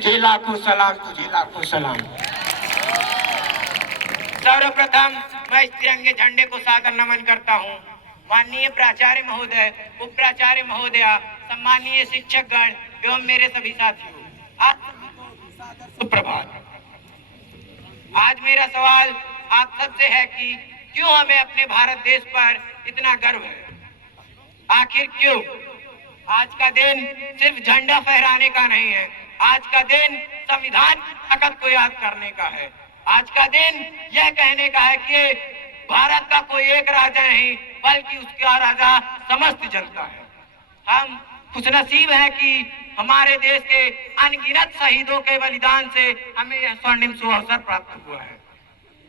तुझे लाखों सलाम, तुझे लाखों सलाम। सर्वप्रथम मैं इस तिरंगे झंडे को सादर नमन करता हूँ। माननीय प्राचार्य महोदय, उप प्राचार्य महोदया, सम्मानीय शिक्षकगण एवं मेरे सभी साथियों, आप सभी को सादर सुप्रभात। आज मेरा सवाल आप सबसे है कि क्यों हमें अपने भारत देश पर इतना गर्व है? आखिर क्यों? आज का दिन सिर्फ झंडा फहराने का नहीं है। आज का दिन संविधान की ताकत को याद करने का है। आज का दिन यह कहने का है कि भारत का कोई एक राजा नहीं, बल्कि उसका राजा समस्त जनता है। हम खुशनसीब हैं कि हमारे देश के अनगिनत शहीदों के बलिदान से हमें यह स्वर्णिम सुअवसर प्राप्त हुआ है।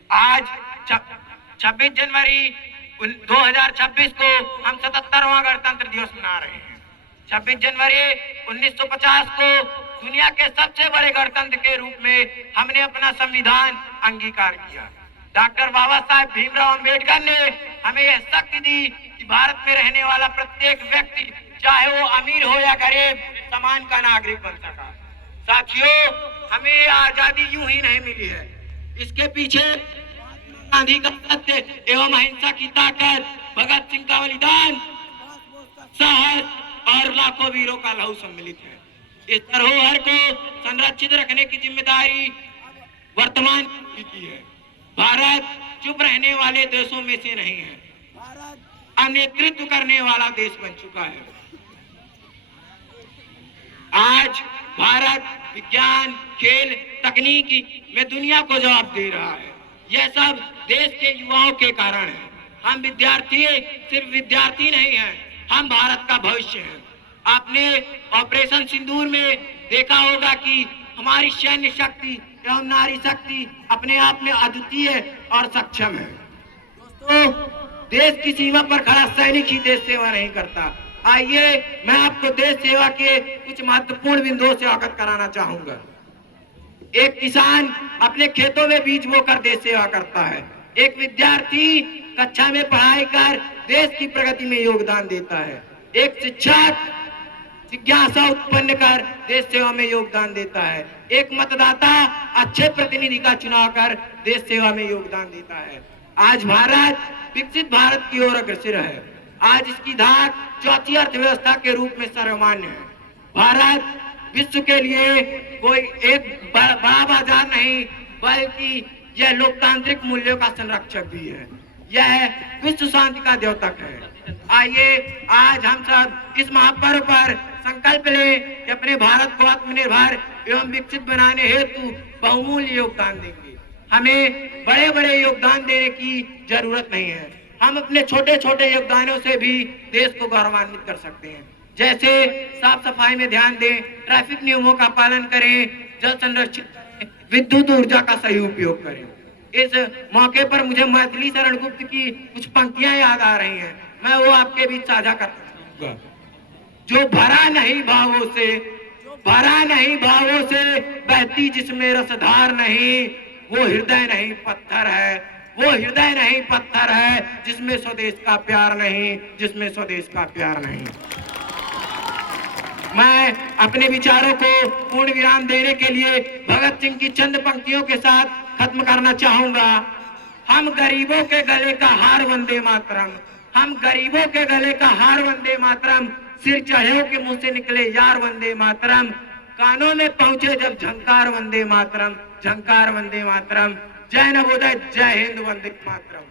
आज 26 जनवरी 2026 को हम 77वां गणतंत्र दिवस मना रहे हैं। 26 जनवरी 1950 को दुनिया के सबसे बड़े गणतंत्र के रूप में हमने अपना संविधान अंगीकार किया। डॉक्टर बाबा साहेब भीमराव अंबेडकर ने हमें यह शक्ति दी कि भारत में रहने वाला प्रत्येक व्यक्ति, चाहे वो अमीर हो या गरीब, समान का नागरिक बन सका। साथियों, हमें ये आजादी यूं ही नहीं मिली है। इसके पीछे गांधी का सत्य एवं अहिंसा की ताकत, भगत सिंह का बलिदान, साहस और लाखों वीरों का लहू सम्मिलित है। इस धरोहर को संरक्षित रखने की जिम्मेदारी वर्तमान की है। भारत चुप रहने वाले देशों में से नहीं है। भारत नेतृत्व करने वाला देश बन चुका है। आज भारत विज्ञान, खेल, तकनीकी में दुनिया को जवाब दे रहा है। यह सब देश के युवाओं के कारण है। हम विद्यार्थी सिर्फ विद्यार्थी नहीं हैं, हम भारत का भविष्य हैं। आपने ऑपरेशन सिंदूर में देखा होगा कि हमारी सैन्य शक्ति एवं नारी शक्ति अपने आप में अद्वितीय और सक्षम है। दोस्तों, देश की सीमा पर खड़ा सैनिक ही देश सेवा नहीं करता। आइए मैं आपको देश सेवा के कुछ महत्वपूर्ण बिंदुओं से अवगत कराना चाहूंगा। एक किसान अपने खेतों में बीज बोकर देश सेवा करता है। एक विद्यार्थी कक्षा में पढ़ाई कर देश की प्रगति में योगदान देता है। एक शिक्षक जिज्ञासा उत्पन्न कर देश सेवा में योगदान देता है। एक मतदाता अच्छे प्रतिनिधि का चुनाव कर देश सेवा में योगदान देता है। आज भारत विकसित भारत की ओर अग्रसर है। आज इसकी धाक चौथी अर्थव्यवस्था के रूप में सर्वमान्य है। भारत विश्व के लिए कोई एक बड़ा बाजार नहीं, बल्कि यह लोकतांत्रिक मूल्यों का संरक्षक भी है। यह विश्व शांति का द्योतक है। आइए आज हम सब इस महापर्व पर संकल्प लें कि अपने भारत को आत्मनिर्भर एवं विकसित बनाने हेतु बहुमूल्य योगदान देंगे। हमें बड़े बड़े योगदान देने की जरूरत नहीं है। हम अपने छोटे छोटे योगदानों से भी देश को गौरवान्वित कर सकते हैं। जैसे साफ सफाई में ध्यान दें, ट्रैफिक नियमों का पालन करें, जल संरक्षण करें, विद्युत ऊर्जा का सही उपयोग करें। इस मौके पर मुझे मैथिली शरण गुप्त की कुछ पंक्तियां याद आ रही हैं, मैं वो आपके बीच साझा करता हूँ। जो भरा नहीं भावों से, भरा नहीं भावों से बहती जिसमें रसधार नहीं, वो हृदय नहीं पत्थर है, वो हृदय नहीं पत्थर है जिसमें स्वदेश का प्यार नहीं, जिसमें स्वदेश का प्यार नहीं। मैं अपने विचारों को पूर्ण विराम देने के लिए भगत सिंह की चंद पंक्तियों के साथ खत्म करना चाहूंगा। हम गरीबों के गले का हार वंदे मातरम, हम गरीबों के गले का हार वंदे मातरम, सिर चढ़े के मुंह से निकले यार वंदे मातरम, कानों में पहुंचे जब झंकार वंदे मातरम, झंकार वंदे मातरम। जय नवोदय, जय हिंद, वंदे मातरम।